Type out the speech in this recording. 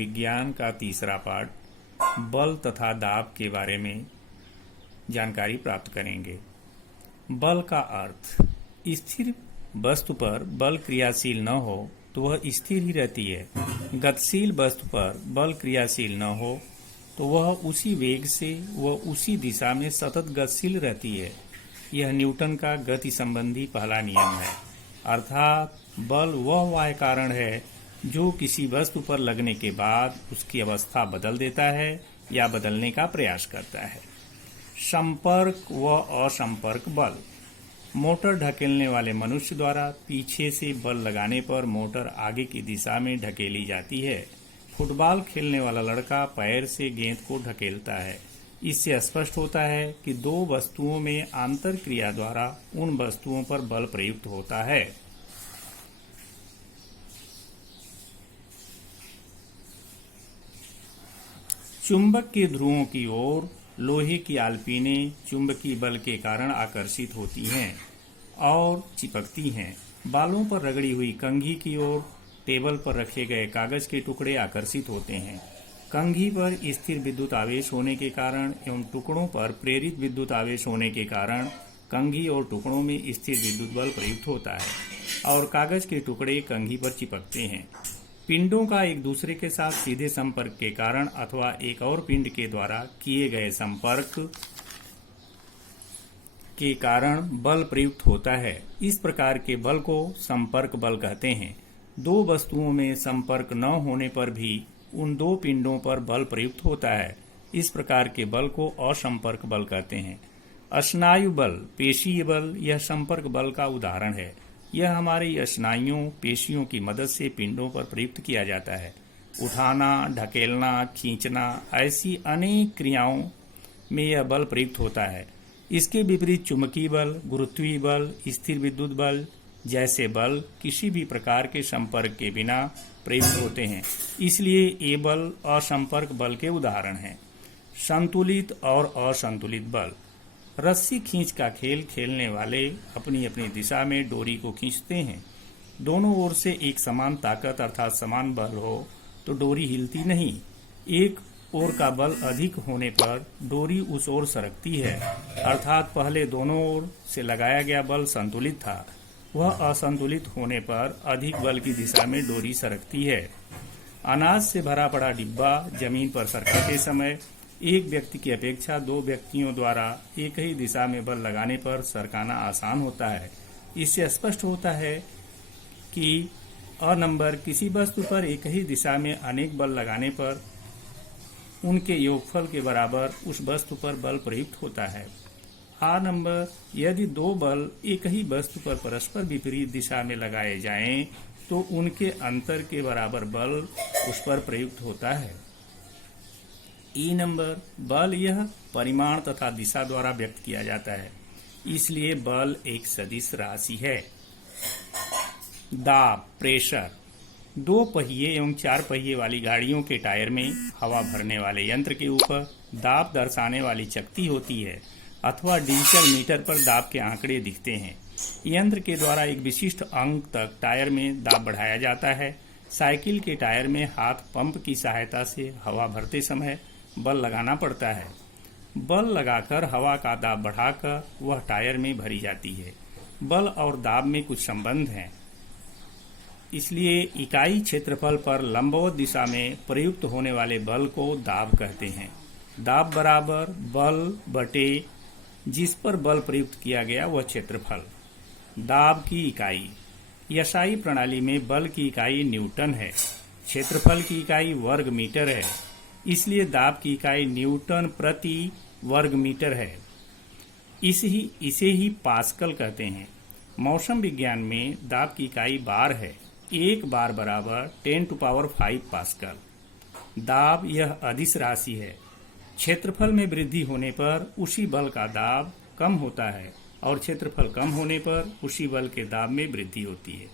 विज्ञान का तीसरा पाठ बल तथा दाब के बारे में जानकारी प्राप्त करेंगे। बल का अर्थ, स्थिर वस्तु पर बल क्रियाशील न हो तो वह स्थिर ही रहती है। गतिशील वस्तु पर बल क्रियाशील न हो तो वह उसी वेग से व उसी दिशा में सतत गतिशील रहती है। यह न्यूटन का गति संबंधी पहला नियम है। अर्थात बल वह बाह्य कारण है जो किसी वस्तु पर लगने के बाद उसकी अवस्था बदल देता है या बदलने का प्रयास करता है। संपर्क व असंपर्क बल। मोटर ढकेलने वाले मनुष्य द्वारा पीछे से बल लगाने पर मोटर आगे की दिशा में ढकेली जाती है। फुटबॉल खेलने वाला लड़का पैर से गेंद को ढकेलता है। इससे स्पष्ट होता है कि दो वस्तुओं में आंतर क्रिया द्वारा उन वस्तुओं पर बल प्रयुक्त होता है। चुंबक के ध्रुवों की ओर लोहे की आलपीनें चुंबकीय बल के कारण आकर्षित होती हैं और चिपकती हैं। बालों पर रगड़ी हुई कंघी की ओर टेबल पर रखे गए कागज के टुकड़े आकर्षित होते हैं। कंघी पर स्थिर विद्युत आवेश होने के कारण एवं टुकड़ों पर प्रेरित विद्युत आवेश होने के कारण कंघी और टुकड़ों में स्थिर विद्युत बल प्रयुक्त होता है और कागज के टुकड़े कंघी पर चिपकते हैं। पिंडों का एक दूसरे के साथ सीधे संपर्क के कारण अथवा एक और पिंड के द्वारा किए गए संपर्क के कारण बल प्रयुक्त होता है। इस प्रकार के बल को संपर्क बल कहते हैं। दो वस्तुओं में संपर्क न होने पर भी उन दो पिंडों पर बल प्रयुक्त होता है। इस प्रकार के बल को असंपर्क बल कहते हैं। स्नायु बल, पेशीय बल यह संपर्क बल का उदाहरण है। यह हमारे स्नायुओं, पेशियों की मदद से पिंडों पर प्रयुक्त किया जाता है। उठाना, ढकेलना, खींचना ऐसी अनेक क्रियाओं में यह बल प्रयुक्त होता है। इसके विपरीत चुंबकीय बल, गुरुत्वीय बल, स्थिर विद्युत बल जैसे बल किसी भी प्रकार के संपर्क के बिना प्रयुक्त होते हैं। इसलिए ये बल असंपर्क बल के उदाहरण हैं। संतुलित और असंतुलित बल। रस्सी खींच का खेल खेलने वाले अपनी अपनी दिशा में डोरी को खींचते हैं। दोनों ओर से एक समान ताकत अर्थात समान बल हो तो डोरी हिलती नहीं। एक ओर का बल अधिक होने पर डोरी उस ओर सरकती है, अर्थात पहले दोनों ओर से लगाया गया बल संतुलित था। वह असंतुलित होने पर अधिक बल की दिशा में डोरी सरकती है। अनाज से भरा पड़ा डिब्बा जमीन पर सरकते समय एक व्यक्ति की अपेक्षा दो व्यक्तियों द्वारा एक ही दिशा में बल लगाने पर सरकाना आसान होता है। इससे स्पष्ट होता है कि अ नंबर किसी वस्तु पर एक ही दिशा में अनेक बल लगाने पर उनके योगफल के बराबर उस वस्तु पर बल प्रयुक्त होता है। आ नंबर यदि दो बल एक ही वस्तु पर परस्पर विपरीत दिशा में लगाए जाएं तो उनके अंतर के बराबर बल उस पर प्रयुक्त होता है। ई नंबर बल यह परिमाण तथा दिशा द्वारा व्यक्त किया जाता है, इसलिए बल एक सदिश राशि है। दाब, प्रेशर। दो पहिए एवं चार पहिए वाली गाड़ियों के टायर में हवा भरने वाले यंत्र के ऊपर दाब दर्शाने वाली चकती होती है अथवा डिजिटल मीटर पर दाब के आंकड़े दिखते हैं। यंत्र के द्वारा एक विशिष्ट अंक तक टायर में दाब बढ़ाया जाता है। साइकिल के टायर में हाथ पंप की सहायता से हवा भरते समय बल लगाना पड़ता है। बल लगाकर हवा का दाब बढ़ाकर वह टायर में भरी जाती है। बल और दाब में कुछ संबंध हैं, इसलिए इकाई क्षेत्रफल पर लंबवत दिशा में प्रयुक्त होने वाले बल को दाब कहते हैं। दाब बराबर बल बटे जिस पर बल प्रयुक्त किया गया वह क्षेत्रफल। दाब की इकाई। यशाई प्रणाली में बल की इकाई न्यूटन है। क्षेत्रफल की इकाई वर्ग मीटर है, इसलिए दाब की इकाई न्यूटन प्रति वर्ग मीटर है। इसे ही पास्कल कहते हैं। मौसम विज्ञान में दाब की इकाई बार है। एक बार बराबर 10⁵ पास्कल। दाब यह अदिश राशि है। क्षेत्रफल में वृद्धि होने पर उसी बल का दाब कम होता है और क्षेत्रफल कम होने पर उसी बल के दाब में वृद्धि होती है।